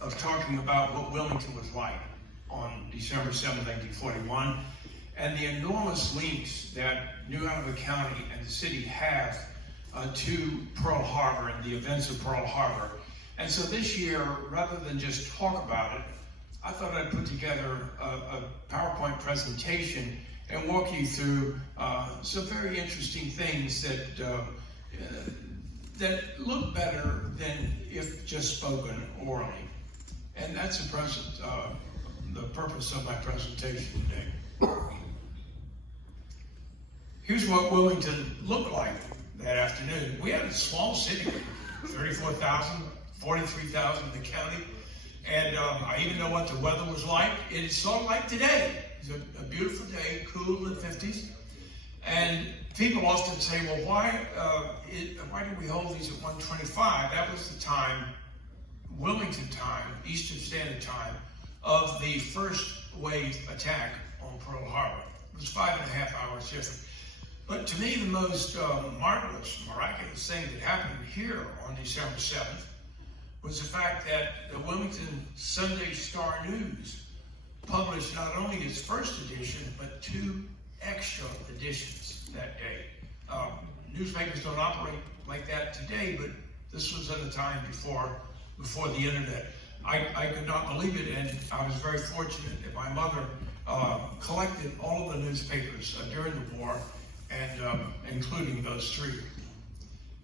of talking about what Wilmington was like on December 7th, 1941, and the enormous links that New Hanover County and the city have to Pearl Harbor and the events of Pearl Harbor. And so this year, rather than just talk about it, I thought I'd put together a PowerPoint presentation and walk you through some very interesting things that look better than if just spoken orally. And that's the purpose of my presentation today. Here's what Wilmington looked like that afternoon. We had a small city, 34,000, 43,000 in the county. And I even know what the weather was like. It is sort of like today. It's a beautiful day, cool in the 50s. And people often say, well, why did we hold these at 1:25? That was the time, Wilmington time, Eastern Standard Time, of the first wave attack on Pearl Harbor. It was 5.5 hours different. But to me, the most marvelous, miraculous thing that happened here on December 7th was the fact that the Wilmington Sunday Star News published not only its first edition, but 2 extra editions that day. Newspapers don't operate like that today, but this was at a time before the internet. I could not believe it, and I was very fortunate that my mother collected all of the newspapers during the war, and including those 3.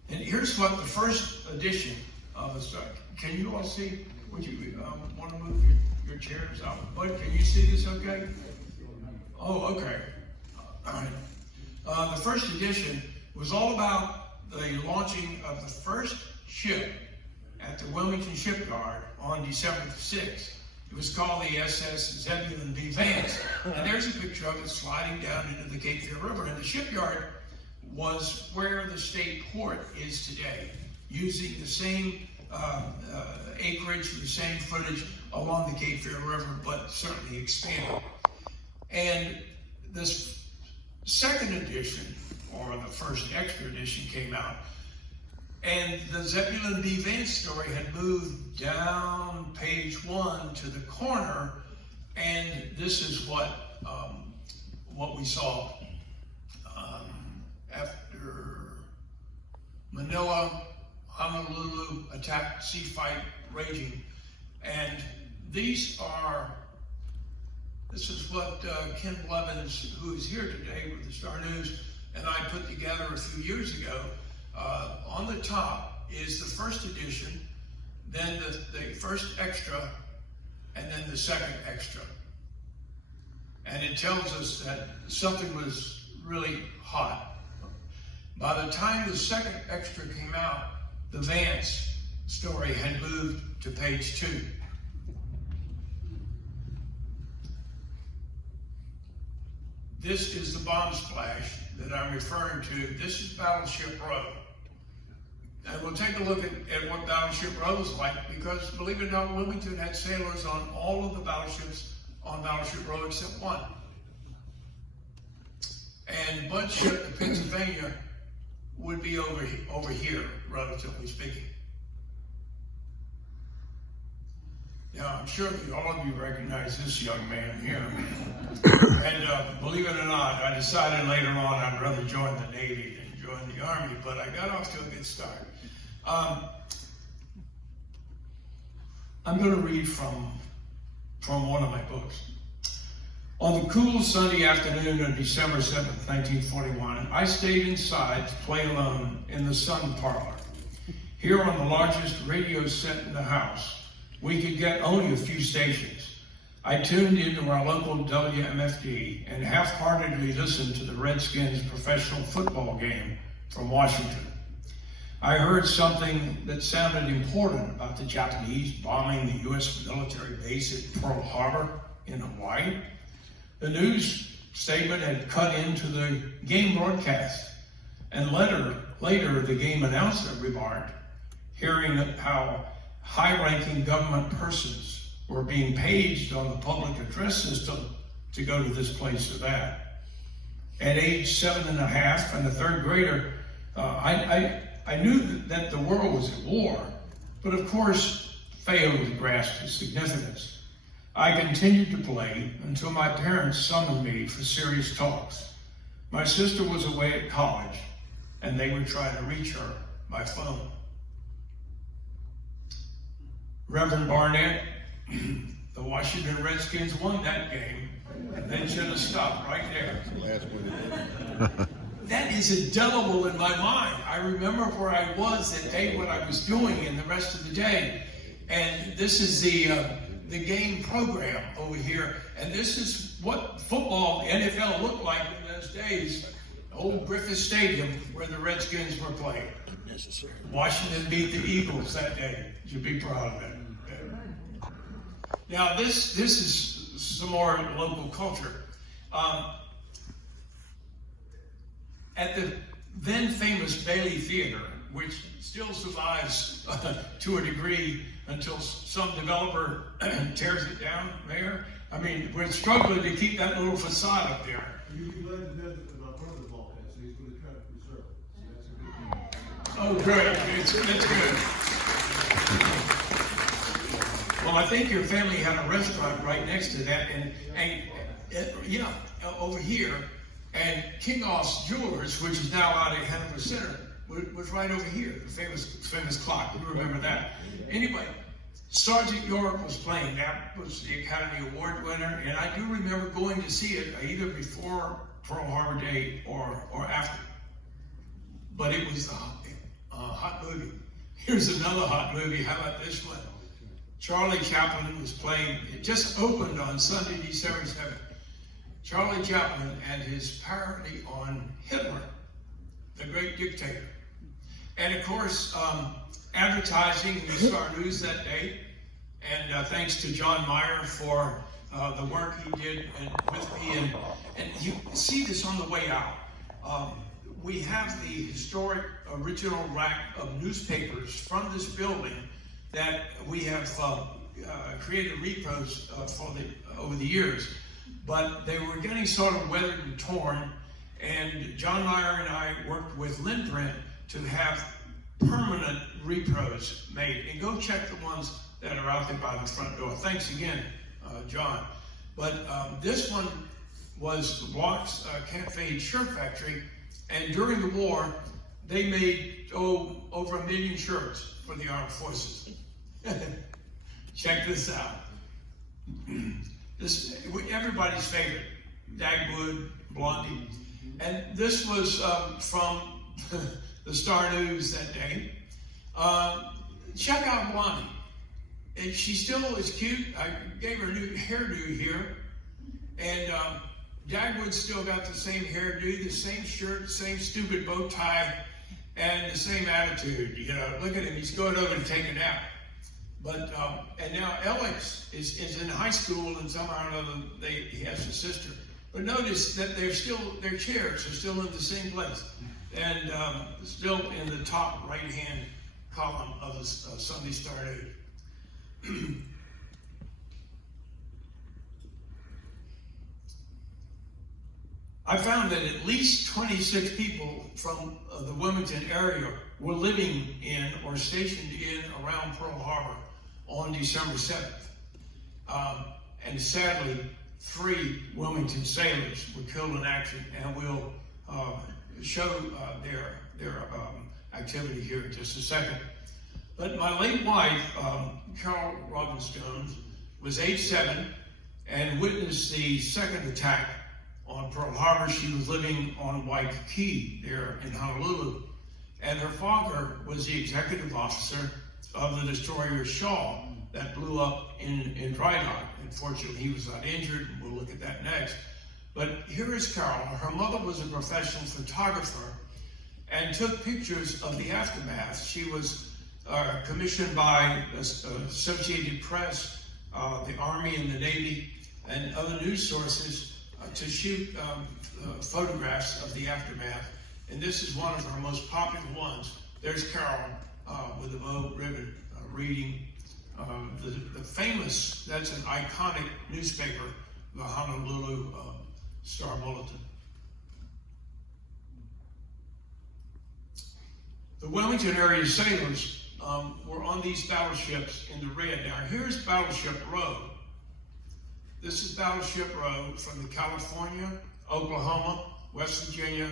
And here's what the first edition of the Star. Can you all see? Would you want to move your chairs out? Bud, can you see this okay? Oh, okay. All right. The first edition was all about the launching of the first ship at the Wilmington shipyard on December the 6th. It was called the SS Zebulon B. Vance. And there's a picture of it sliding down into the Cape Fear River. And the shipyard was where the state port is today, using the same acreage, the same footage along the Cape Fear River, but certainly expanded. And this second edition, or the first extra edition, came out, and the Zebulon B. Vance story had moved down page 1 to the corner, and this is what we saw after Manila, Honolulu attack, sea fight raging. And this is what Ken Blevins, who is here today with the Star News, and I put together a few years ago. On the top is the first edition, then the first extra, and then the second extra. And it tells us that something was really hot. By the time the second extra came out, the Vance story had moved to page 2. This is the bomb splash that I'm referring to. This is Battleship Row. And we'll take a look at what Battleship Row was like, because believe it or not, Wilmington had sailors on all of the battleships on Battleship Row except one. And Bud's ship, the Pennsylvania, would be over here, relatively speaking. Now, I'm sure that all of you recognize this young man here. And believe it or not, I decided later on I'd rather join the Navy than join the Army, but I got off to a good start. I'm going to read from one of my books. On the cool Sunday afternoon of December 7th, 1941, I stayed inside to play alone in the sun parlor. Here on the largest radio set in the house, we could get only a few stations. I tuned into our local WMFD and half-heartedly listened to the Redskins professional football game from Washington. I heard something that sounded important about the Japanese bombing the U.S. military base at Pearl Harbor in Hawaii. The news statement had cut into the game broadcast, and later the game announcer remarked, hearing how high-ranking government persons were being paged on the public address system to go to this place or that. At age 7.5 and a third grader, I knew that the world was at war, but of course, failed to grasp its significance. I continued to play until my parents summoned me for serious talks. My sister was away at college, and they would try to reach her by phone. Reverend Barnett, the Washington Redskins won that game, and they should have stopped right there. That is indelible in my mind. I remember where I was that day, what I was doing, and the rest of the day. And this is the game program over here, and this is what football, NFL looked like in those days. Old Griffith Stadium, where the Redskins were playing. Washington beat the Eagles that day. You should be proud of it. Now, this is some more local culture. At the then famous Bailey Theater, which still survives to a degree until some developer tears it down, Mayor. I mean, we're struggling to keep that little facade up there. You'd be glad to know that my brother bought that, so he's going to try to preserve it. So that's a good thing. Oh, good. That's good. Well, I think your family had a restaurant right next to that, and yeah, over here. And King Oss Jewelers, which is now out at Hanover Center, was right over here, the famous clock. You remember that. Anyway, Sergeant York was playing. That was the Academy Award winner, and I do remember going to see it either before Pearl Harbor Day or after. But it was a hot movie. Here's another hot movie. How about this one? Charlie Chaplin was playing. It just opened on Sunday, December 7th. Charlie Chaplin and his parody on Hitler, the great dictator. And of course, advertising in the Star News that day. And thanks to John Meyer for the work he did with me. And you see this on the way out. We have the historic original rack of newspapers from this building that we have created repros over the years. But they were getting sort of weathered and torn, and John Meyer and I worked with Lynn Print to have permanent repros made. And go check the ones that are out there by the front door. Thanks again, John. But this one was the Block's Camp Fade shirt factory, and during the war, they made over 1 million shirts for the armed forces. Check this out. This everybody's favorite, Dagwood, Blondie. And this was from the Star News that day. Check out Blondie. And she still is cute. I gave her a new hairdo here. And Dagwood's still got the same hairdo, the same shirt, same stupid bow tie, and the same attitude. You know, look at him, he's going over to take a nap. But, and now Alex is in high school, and somehow or another he has a sister. But notice that their chairs are still in the same place, and still in the top right-hand column of the Sunday Star News. I found that at least 26 people from the Wilmington area were living in or stationed in around Pearl Harbor on December 7th. And sadly, 3 Wilmington sailors were killed in action, and we'll show their activity here in just a second. But my late wife, Carol Robbins Jones, was age 7 and witnessed the second attack on Pearl Harbor. She was living on Waikiki there in Honolulu. And her father was the executive officer of the destroyer Shaw that blew up in dry dock. Unfortunately, he was not injured, and we'll look at that next. But here is Carol. Her mother was a professional photographer and took pictures of the aftermath. She was commissioned by Associated Press, the Army and the Navy, and other news sources to shoot photographs of the aftermath. And this is one of her most popular ones. There's Carol with the bow ribbon reading the famous, that's an iconic newspaper, the Honolulu Star Bulletin. The Wilmington area sailors were on these battleships in the red. Now here's Battleship Row. This is Battleship Row from the California, Oklahoma, West Virginia,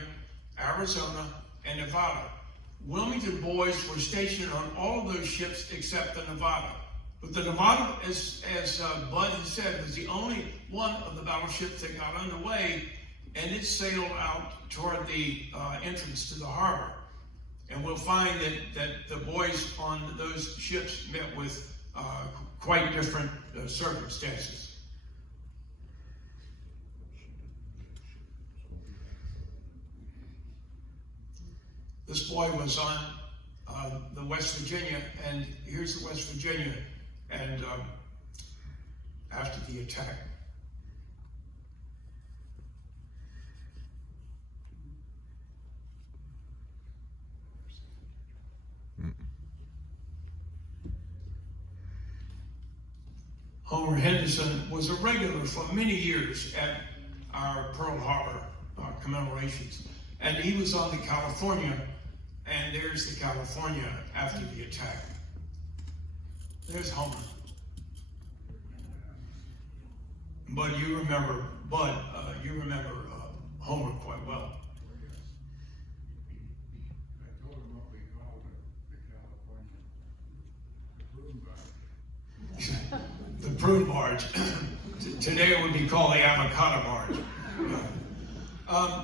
Arizona, and Nevada. Wilmington boys were stationed on all of those ships except the Nevada. But the Nevada, as Bud has said, was the only one of the battleships that got underway, and it sailed out toward the entrance to the harbor. And we'll find that the boys on those ships met with quite different circumstances. This boy was on the West Virginia, and here's the West Virginia, and after the attack. Homer Henderson was a regular for many years at our Pearl Harbor commemorations, and he was on the California, and there's the California after the attack. There's Homer. But you remember Homer quite well. I told him what we called it, the California. The prune barge. Today it would be called the avocado barge.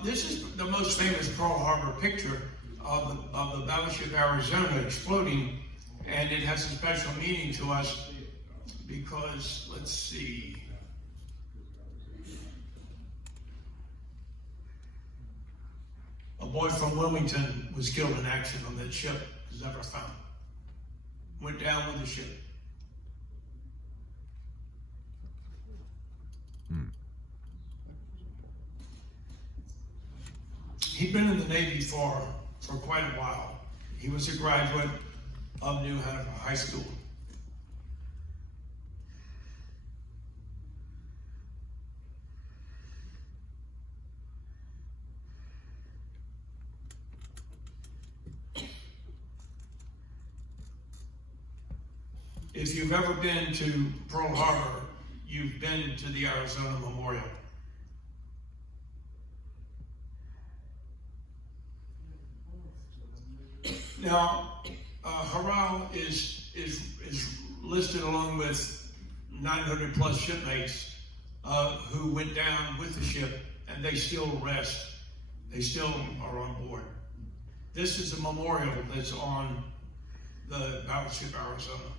This is the most famous Pearl Harbor picture of the battleship Arizona exploding, and it has a special meaning to us because, let's see. A boy from Wilmington was killed in action on that ship, was never found. Went down with the ship. He'd been in the Navy for quite a while. He was a graduate of New Hanover High School. If you've ever been to Pearl Harbor, you've been to the Arizona Memorial. Now, Harrell is listed along with 900 plus shipmates who went down with the ship, and they still rest. They still are on board. This is a memorial that's on the battleship Arizona.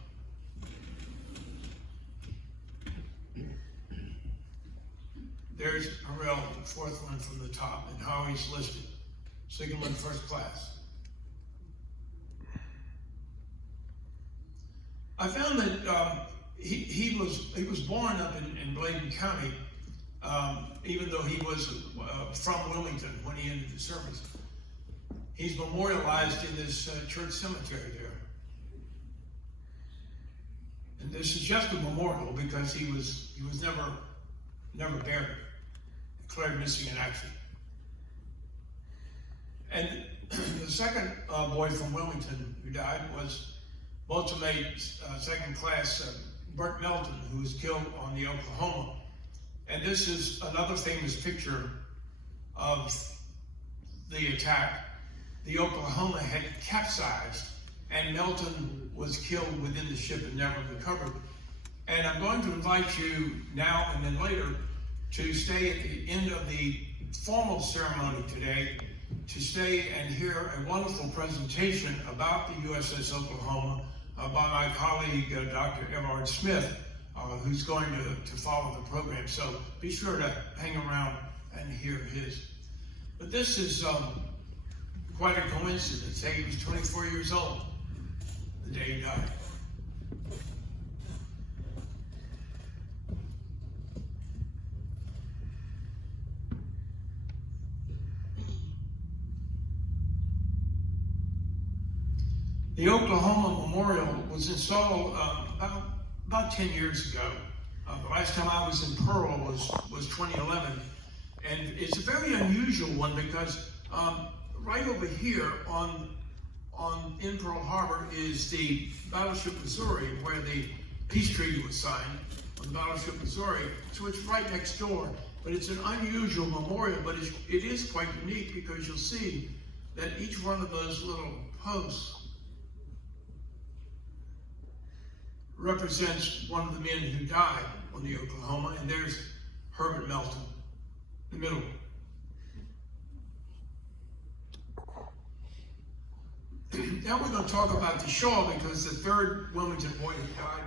There's Harrell, the fourth one from the top, and how he's listed. Signalman first class. I found that he was born up in Bladen County, even though he was from Wilmington when he entered the service. He's memorialized in this church cemetery there. And this is just a memorial because he was never buried, declared missing in action. And the second boy from Wilmington who died was Multimate second class Burt Melton, who was killed on the Oklahoma. And this is another famous picture of the attack. The Oklahoma had capsized, and Melton was killed within the ship and never recovered. And I'm going to invite you now and then later to stay at the end of the formal ceremony today to stay and hear a wonderful presentation about the USS Oklahoma by my colleague, Dr. Everard Smith, who's going to follow the program. So be sure to hang around and hear his. But this is quite a coincidence. He was 24 years old the day he died. The Oklahoma Memorial was installed about 10 years ago. The last time I was in Pearl was 2011. And it's a very unusual one because right over here on in Pearl Harbor is the battleship Missouri, where the peace treaty was signed on the battleship Missouri. So it's right next door, but it's an unusual memorial, but it is quite unique because you'll see that each one of those little posts represents one of the men who died on the Oklahoma, and there's Herbert Melton in the middle. Now we're going to talk about the Shaw, because the third Wilmington boy who died